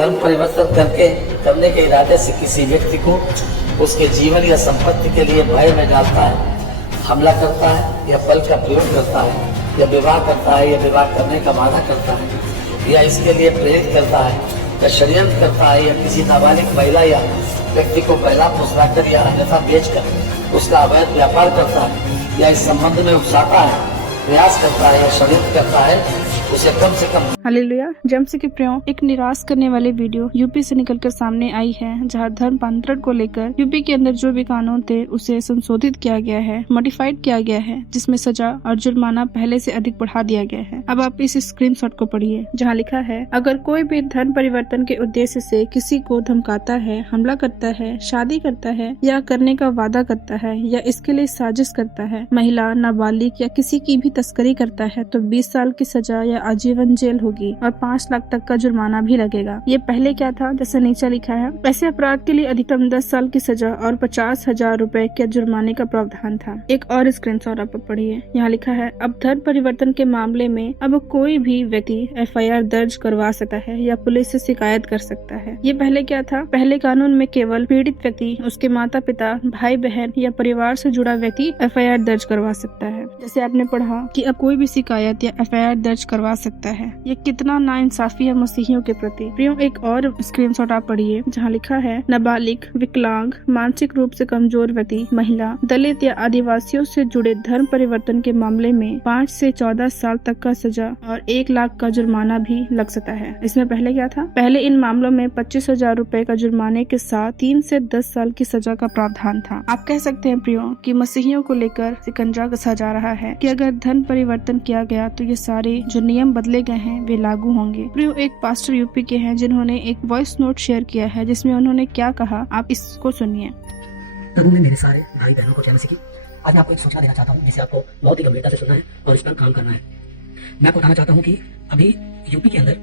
धर्म परिवर्तन करने के इरादे से किसी व्यक्ति को उसके जीवन या संपत्ति के लिए भय में डालता है, हमला करता है या बल का प्रयोग करता है या विवाह करता है या विवाह करने का वादा करता है या इसके लिए प्रेरित करता है या षड्यंत्र करता है या किसी नाबालिग महिला या व्यक्ति को पहला फुसलाकर या अन्यथा बेचकर उसका अवैध व्यापार करता है या इस संबंध में उकसाता है, प्रयास करता है या षड्यंत्र करता है, उसे कम से कम। हालेलुया। जेम्स के प्रियो, एक निराश करने वाली वीडियो यूपी से निकलकर सामने आई है, जहां धर्मांतरण को लेकर यूपी के अंदर जो भी कानून थे उसे संशोधित किया गया है, मॉडिफाइड किया गया है, जिसमें सजा और जुर्माना पहले से अधिक बढ़ा दिया गया है। अब आप इस स्क्रीनशॉट को पढ़िए, जहाँ लिखा है, अगर कोई भी धर्म परिवर्तन के उद्देश्य से किसी को धमकाता है, हमला करता है, शादी करता है या करने का वादा करता है या इसके लिए साजिश करता है, महिला, नाबालिग या किसी की भी तस्करी करता है, तो 20 साल की सजा या आजीवन जेल होगी और 5 लाख तक का जुर्माना भी लगेगा। ये पहले क्या था, जैसे नीचे लिखा है, ऐसे अपराध के लिए अधिकतम 10 साल की सजा और 50,000 रुपए के जुर्माने का प्रावधान था। एक और स्क्रीनशॉट आप पढ़िए, यहाँ लिखा है, अब धर्म परिवर्तन के मामले में अब कोई भी व्यक्ति FIR दर्ज करवा सकता है या पुलिस से शिकायत कर सकता है। ये पहले क्या था, पहले कानून में केवल पीड़ित व्यक्ति, उसके माता पिता, भाई बहन या परिवार से जुड़ा व्यक्ति FIR दर्ज करवा सकता है। जैसे आपने पढ़ा कि अब कोई भी शिकायत या FIR दर्ज करवा सकता है। ये कितना नाइंसाफी है मसीहियों के प्रति। प्रियो, एक और स्क्रीनशॉट आप पढ़िए, जहाँ लिखा है, नाबालिग, विकलांग, मानसिक रूप से कमजोर व्यक्ति, महिला, दलित या आदिवासियों से जुड़े धर्म परिवर्तन के मामले में 5 से 14 साल तक का सजा और 1 लाख का जुर्माना भी लग सकता है। इसमें पहले क्या था, पहले इन मामलों में 25,000 रुपए का जुर्माने के साथ 3 से 10 साल की सजा का प्रावधान था। आप कह सकते हैं प्रियो कि मसीहियों को लेकर शिकंजा कसा जा रहा है कि अगर धर्म परिवर्तन किया गया तो ये सारे जो नियम बदले गए हैं वे लागू होंगे। प्रियो, एक पास्टर यूपी के हैं जिन्होंने एक वॉइस नोट शेयर किया है, जिसमें उन्होंने क्या कहा, आप इसको सुनिए। प्रभु में मेरे सारे भाई बहनों को जय मसीह की। आज मैं आपको एक सूचना देना चाहता हूँ जिसे आपको बहुत ही गंभीरता से सुनना है और इस पर काम करना है। मैं आपको बताना चाहता हूँ कि अभी यूपी के अंदर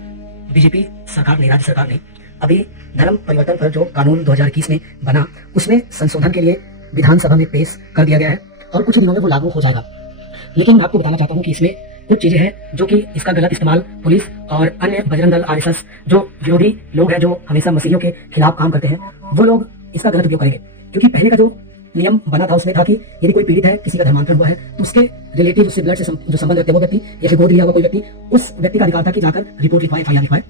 बीजेपी सरकार ने, राज्य सरकार ने अभी धर्म परिवर्तन पर जो कानून 2021 में बना, उसमें संशोधन के लिए विधानसभा में पेश कर दिया गया है और कुछ दिनों में वो लागू हो जाएगा। लेकिन मैं आपको बताना चाहता हूँ कि इसमें कुछ चीजें हैं जो कि इसका गलत इस्तेमाल पुलिस और अन्य बजरंग दल, RSS जो विरोधी लोग हैं, जो हमेशा मसीहियों के खिलाफ काम करते हैं, वो लोग इसका गलत उपयोग करेंगे। क्योंकि पहले का जो नियम बना था उसमें था कि यदि कोई पीड़ित है, किसी का धर्मांतरण हुआ है, तो उसके रिलेटिव, उससे ब्लड से जो संबंध रखते हैं वो व्यक्ति या फिर गोद लिया हुआ कोई व्यक्ति, उस व्यक्ति का अधिकार था कि जाकर रिपोर्ट लिखवाए, FIR लिखवाए।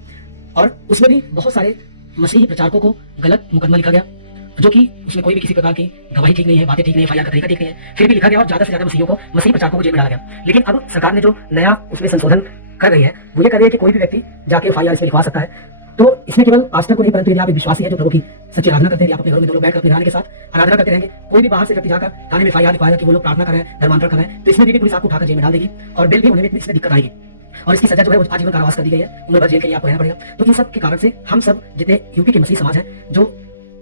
और उसमें भी बहुत सारे मसीही प्रचारकों को गलत मुकदमा लिखा गया, जो कि उसमें कोई भी किसी प्रकार की गवाही ठीक नहीं है, बातें ठीक नहीं है, FIR का तरीका ठीक नहीं है, फिर भी लिखा गया और ज्यादा से ज्यादा मसीही प्रचारकों को जेल में डाला गया। लेकिन अब सरकार ने जो नया उसमें संशोधन कर रही है वो ये कर रही है कि कोई भी व्यक्ति जाके FIR इसमें लिखवा सकता है। तो इसमें केवल पास्टर को नहीं, परंतु यदि आप एक विश्वासी है जो प्रभु की सच्ची आराधना करते हैं, आप अपने घरों में 2 लोग बैठकर अपने ध्यान के साथ आराधना करते रहेंगे, कोई भी बाहर से व्यक्ति जाकर थाने में FIR लिखवाएगा कि वो लोग प्रार्थना कर रहे हैं, धर्मांतरण कर रहे हैं, तो इसमें भी पुलिस आपको उठाकर जेल में डाल देगी और बिल भी होने में इसमें दिक्कत आएगी और इसकी सजा जो है वो आजीवन कारावास कर दी गई है, उम्र भर जेल के लिए आपको रहना पड़ेगा। तो इन सब के कारण से हम सब जितने यूपी के मसीह समाज है, जो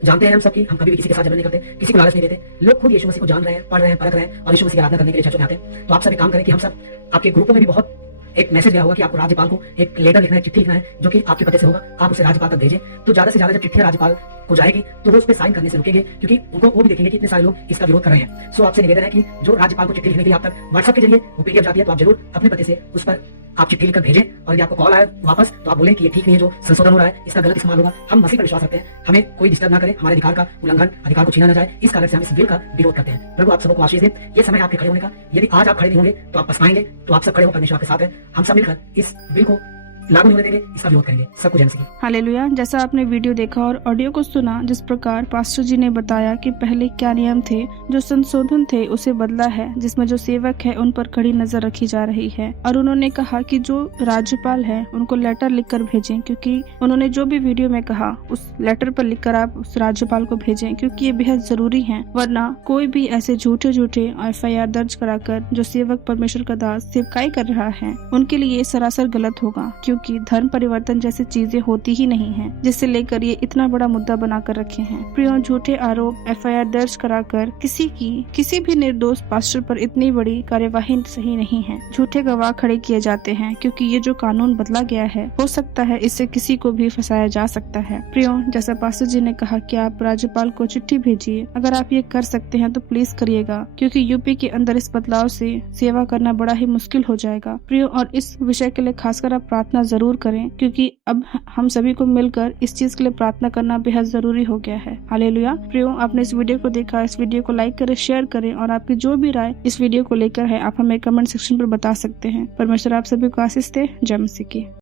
जानते हैं हम सब कि हम कभी भी किसी के साथ झगड़ा नहीं करते, किसी को लालच नहीं देते, लोग खुद यीशु मसीह को जान रहे हैं, पढ़ रहे हैं, परख रहे हैं और यीशु मसीह की आराधना करने के लिए चर्चों में आते हैं। तो आप सब एक काम करें कि हम सब आपके ग्रुपों में भी बहुत एक मैसेज गया होगा कि आपको राज्यपाल को एक लेटर लिखना है, चिट्ठी लिखना है, जो कि आपके पते से होगा, आप उसे राज्यपाल तक भेजें। तो ज्यादा से ज्यादा जब चिट्ठी राज्यपाल को जाएगी तो वो उस पर साइन करने से रुकेंगे, क्योंकि उनको वो भी देखेंगे कि इतने सारे लोग इसका विरोध कर रहे हैं। सो आपसे निवेदन है कि जो राज्यपाल को चिट्ठी लिखने के लिए आप तक व्हाट्सएप के जरिए वो PDF जाती है, तो आप जरूर अपने पते से उस पर आप चिट्ठी लिखकर भेजें। और यदि आपको कॉल आए वापस तो आप बोलें कि ये ठीक नहीं है, जो संशोधन हो रहा है इसका गलत इस्तेमाल होगा। हम मसीह पर विश्वास रखते हैं, हमें कोई डिस्टर्ब ना करे, हमारे अधिकार का उल्लंघन, अधिकार को छीना ना जाए, इस कारण से हम इस बिल का विरोध करते हैं। प्रभु आप सबको आशीष दे। ये समय आपके खड़े होने का, यदि आज आप खड़े नहीं होंगे तो आप पछताएंगे, तो आप सब खड़े हो, परमेश्वर के साथ है, हम सब मिलकर इस बिल को लागू नहीं होने देंगे, इसका विरोध करेंगे। सबको जय मसीह। हालेलुया। जैसा आपने वीडियो देखा और ऑडियो को सुना, जिस प्रकार पास्टर जी ने बताया कि पहले क्या नियम थे, जो संशोधन थे उसे बदला है, जिसमें जो सेवक है उन पर कड़ी नजर रखी जा रही है। और उन्होंने कहा कि जो राज्यपाल है उनको लेटर लिखकर भेजें, क्योंकि उन्होंने जो भी वीडियो में कहा उस लेटर पर लिखकर आप उस राज्यपाल को भेजें, क्योंकि ये बेहद जरूरी है। वरना कोई भी ऐसे झूठे FIR दर्ज कराकर जो सेवक परमेश्वर का दास सेवकाई कर रहा है, उनके लिए सरासर गलत होगा, क्योंकि धर्म परिवर्तन जैसी चीजें होती ही नहीं हैं, जिससे लेकर ये इतना बड़ा मुद्दा बनाकर रखे हैं। प्रियो, झूठे आरोप FIR दर्ज कराकर किसी भी निर्दोष पास्टर पर इतनी बड़ी कार्यवाही सही नहीं है। झूठे गवाह खड़े किए जाते हैं, क्योंकि ये जो कानून बदला गया है, हो सकता है इससे किसी को भी फंसाया जा सकता है। प्रियो, जैसा पास्टर जी ने कहा कि आप राज्यपाल को चिट्ठी भेजिए, अगर आप ये कर सकते हैं तो प्लीज करिएगा, क्योंकि यूपी के अंदर इस बदलाव से सेवा करना बड़ा ही मुश्किल हो जाएगा। प्रियो, और इस विषय के लिए खासकर आप प्रार्थना जरूर करें, क्योंकि अब हम सभी को मिलकर इस चीज के लिए प्रार्थना करना बेहद जरूरी हो गया है। हालेलुया। प्रियो, आपने इस वीडियो को देखा, इस वीडियो को लाइक करें, शेयर करें और आपकी जो भी राय इस वीडियो को लेकर है आप हमें कमेंट सेक्शन पर बता सकते हैं। परमेश्वर आप सभी को आशीष दे। जय मसीह की।